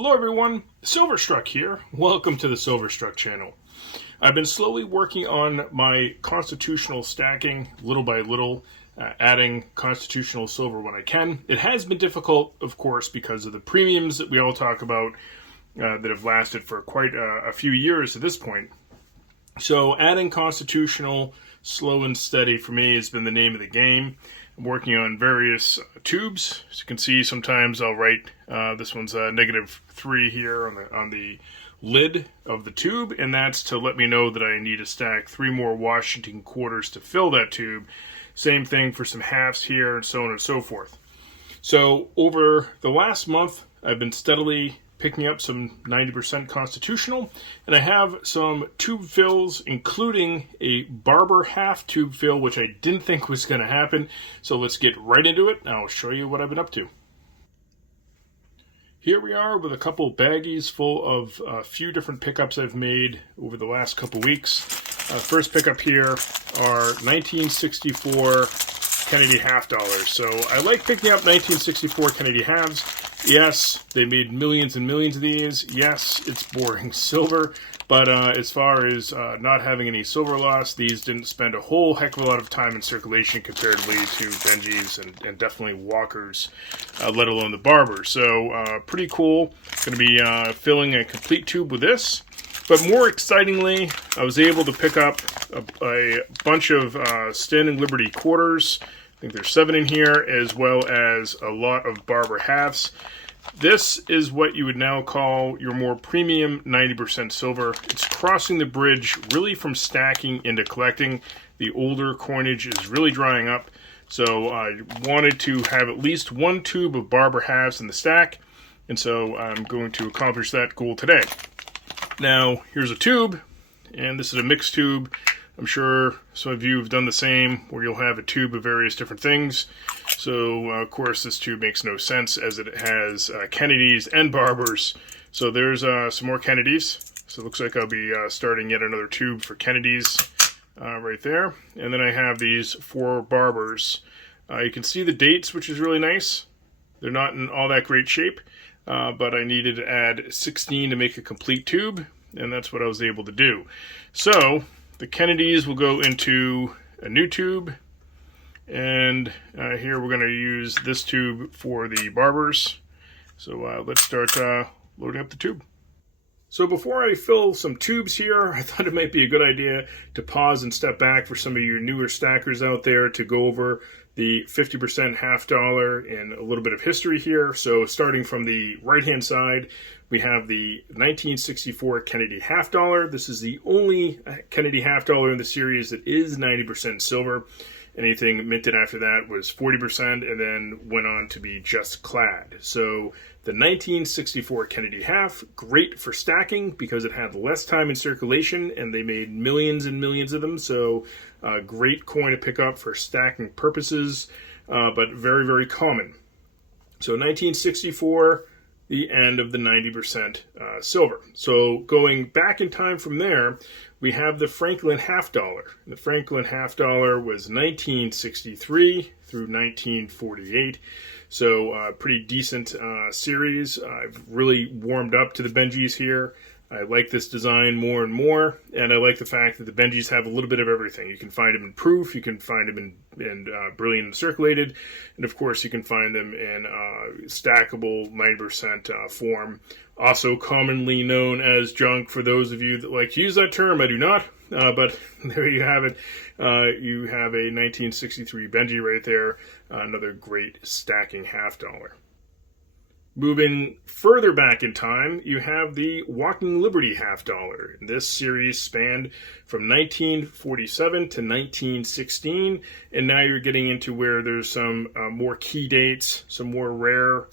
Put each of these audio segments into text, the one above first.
Hello everyone, Silverstruck here. Welcome to the Silverstruck channel. I've been slowly working on my constitutional stacking, little by little, adding constitutional silver when I can. It has been difficult, of course, because of the premiums that we all talk about that have lasted for quite a few years at this point. So adding constitutional slow and steady for me has been the name of the game. I'm working on various tubes. As you can see, sometimes I'll write, this one's -3 here on the lid of the tube, and that's to let me know that I need to stack 3 more Washington quarters to fill that tube. Same thing for some halves here, and so on and so forth. So over the last month, I've been steadily picking up some 90% constitutional, and I have some tube fills, including a Barber half tube fill, which I didn't think was going to happen. So let's get right into it, and I'll show you what I've been up to. Here we are with a couple baggies full of a few different pickups I've made over the last couple weeks. First pickup here are 1964 Kennedy half dollars. So I like picking up 1964 Kennedy halves. Yes, they made millions and millions of these. Yes, it's boring silver, but as far as not having any silver loss, these didn't spend a whole heck of a lot of time in circulation comparatively to Benjis and definitely Walkers, let alone the Barbers. So pretty cool. Going to be filling a complete tube with this. But more excitingly, I was able to pick up a bunch of Standing Liberty quarters. I think there's 7 in here, as well as a lot of Barber halves. This is what you would now call your more premium 90% silver. It's crossing the bridge really from stacking into collecting. The older coinage is really drying up, so I wanted to have at least 1 tube of Barber halves in the stack, and so I'm going to accomplish that goal today. Now, here's a tube, and this is a mixed tube. I'm sure some of you have done the same, where you'll have a tube of various different things. So, of course, this tube makes no sense, as it has Kennedys and Barbers. So there's some more Kennedys. So it looks like I'll be starting yet another tube for Kennedys right there. And then I have these 4 Barbers. You can see the dates, which is really nice. They're not in all that great shape, but I needed to add 16 to make a complete tube, and that's what I was able to do. So the Kennedys will go into a new tube, and here we're going to use this tube for the Barbers. So let's start loading up the tube. So before I fill some tubes here, I thought it might be a good idea to pause and step back for some of your newer stackers out there to go over the 50% half dollar and a little bit of history here. So starting from the right-hand side, we have the 1964 Kennedy half dollar. This is the only Kennedy half dollar in the series that is 90% silver. Anything minted after that was 40% and then went on to be just clad. So the 1964 Kennedy half, great for stacking because it had less time in circulation and they made millions and millions of them. So great coin to pick up for stacking purposes, but very, very common. So 1964, the end of the 90% silver. So going back in time from there, we have the Franklin half dollar. The Franklin half dollar was 1963 through 1948. So pretty decent series. I've really warmed up to the Benjis here. I like this design more and more, and I like the fact that the Benjis have a little bit of everything. You can find them in proof, you can find them in brilliant and circulated, and of course you can find them in stackable 90% form, also commonly known as junk for those of you that like to use that term. I do not, but there you have it. You have a 1963 Benji right there, another great stacking half dollar. Moving further back in time, you have the Walking Liberty half dollar. This series spanned from 1947 to 1916, and now you're getting into where there's some more key dates, some more rare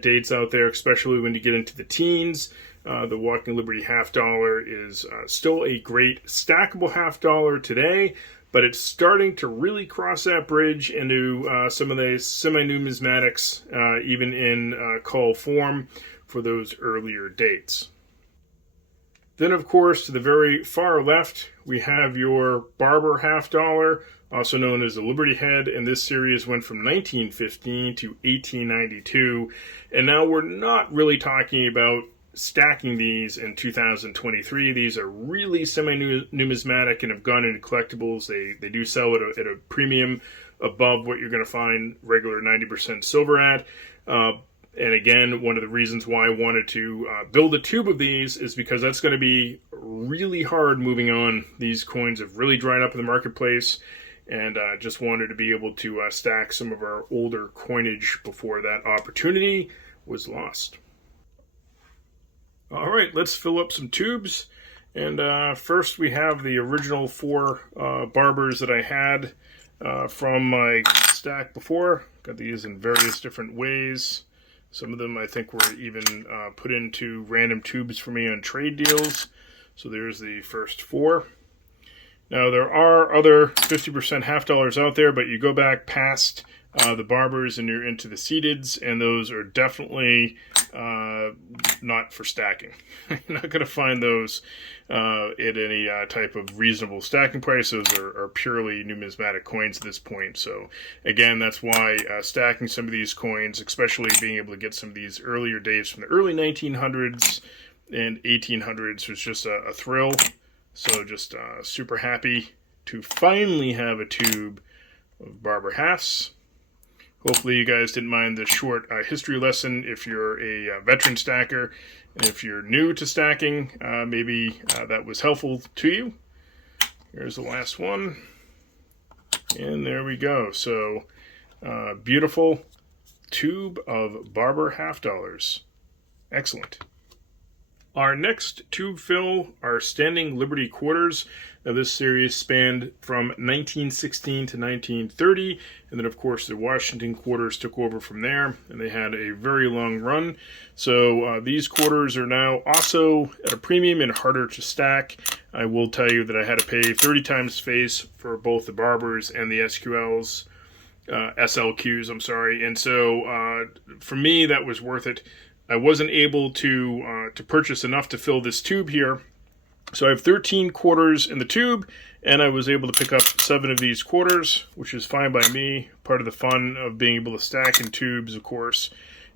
dates out there, especially when you get into the teens. The Walking Liberty half dollar is still a great stackable half dollar today, but it's starting to really cross that bridge into some of the semi-numismatics, even in cull form for those earlier dates. Then, of course, to the very far left, we have your Barber $half, also known as the Liberty Head, and this series went from 1915 to 1892. And now we're not really talking about stacking these in 2023. These are really semi-numismatic and have gone into collectibles. They do sell at a premium above what you're going to find regular 90% silver at. And again, one of the reasons why I wanted to build a tube of these is because that's going to be really hard moving on. These coins have really dried up in the marketplace, and just wanted to be able to stack some of our older coinage before that opportunity was lost. All right, let's fill up some tubes. And first we have the original 4 Barbers that I had from my stack before. Got these in various different ways. Some of them I think were even put into random tubes for me on trade deals. So there's the first 4. Now there are other 50% $half out there, but you go back past the Barbers and you're into the seededs, and those are definitely not for stacking. You're not going to find those at any type of reasonable stacking price. Those are purely numismatic coins at this point. So again, that's why stacking some of these coins, especially being able to get some of these earlier days from the early 1900s and 1800s, was just a thrill. So just super happy to finally have a tube of Barber halves. Hopefully you guys didn't mind this short history lesson if you're a veteran stacker. And if you're new to stacking, maybe that was helpful to you. Here's the last one. And there we go. So beautiful tube of Barber $half. Excellent. Our next tube fill are Standing Liberty Quarters. Now this series spanned from 1916 to 1930, and then of course the Washington quarters took over from there, and they had a very long run. So these quarters are now also at a premium and harder to stack. I will tell you that I had to pay 30 times face for both the Barbers and the SQLs. SLQs, I'm sorry. And so for me, that was worth it. I wasn't able to purchase enough to fill this tube here. So I have 13 quarters in the tube, and I was able to pick up 7 of these quarters, which is fine by me. Part of the fun of being able to stack in tubes, of course,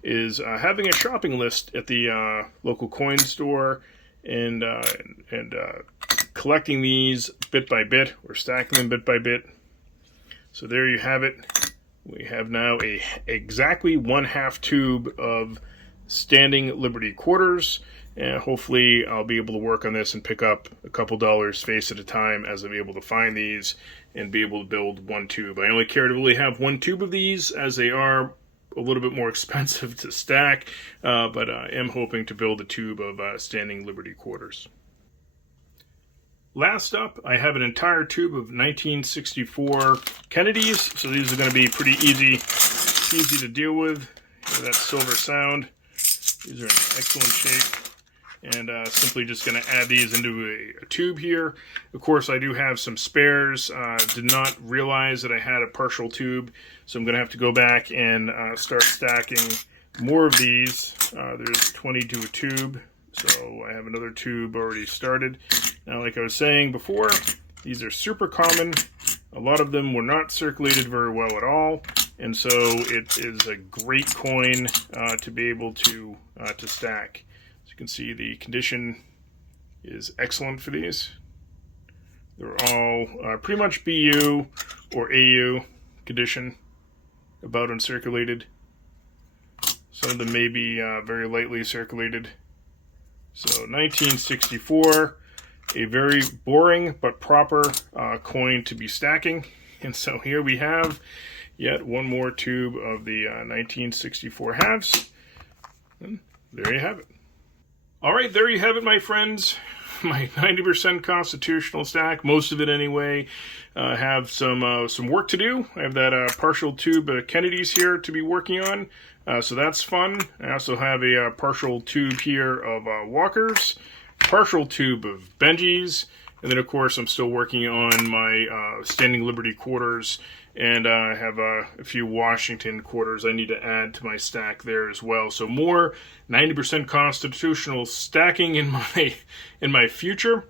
is having a shopping list at the local coin store and collecting these bit by bit, or stacking them bit by bit. So there you have it. We have now exactly 1/2 tube of Standing Liberty Quarters, and hopefully I'll be able to work on this and pick up a couple dollars face at a time as I'm able to find these and be able to build 1 tube. I only care to really have 1 tube of these, as they are a little bit more expensive to stack, but I am hoping to build a tube of Standing Liberty Quarters. Last up, I have an entire tube of 1964 Kennedys, so these are going to be pretty easy to deal with. Hear that silver sound. These are in excellent shape, and simply just going to add these into a tube here. Of course, I do have some spares. Did not realize that I had a partial tube, so I'm going to have to go back and start stacking more of these. There's 20 to a tube, so I have another tube already started. Now, like I was saying before, these are super common. A lot of them were not circulated very well at all, and so it is a great coin to be able to stack. As you can see, the condition is excellent for these. They're all pretty much BU or AU condition, about uncirculated. Some of them may be very lightly circulated. So 1964, a very boring but proper coin to be stacking. And so here we have yet one more tube of the 1964 halves. And there you have it. All right, there you have it, my friends. My 90% constitutional stack, most of it anyway. Have some work to do. I have that partial tube of Kennedys here to be working on, so that's fun. I also have a partial tube here of Walkers, partial tube of Benjis, And then, of course, I'm still working on my Standing Liberty quarters, and I have a few Washington quarters I need to add to my stack there as well. So more 90% constitutional stacking in my future.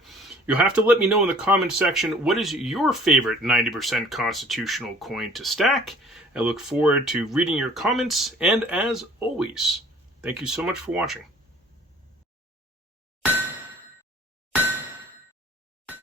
You'll have to let me know in the comment section, what is your favorite 90% constitutional coin to stack? I look forward to reading your comments, and as always, thank you so much for watching.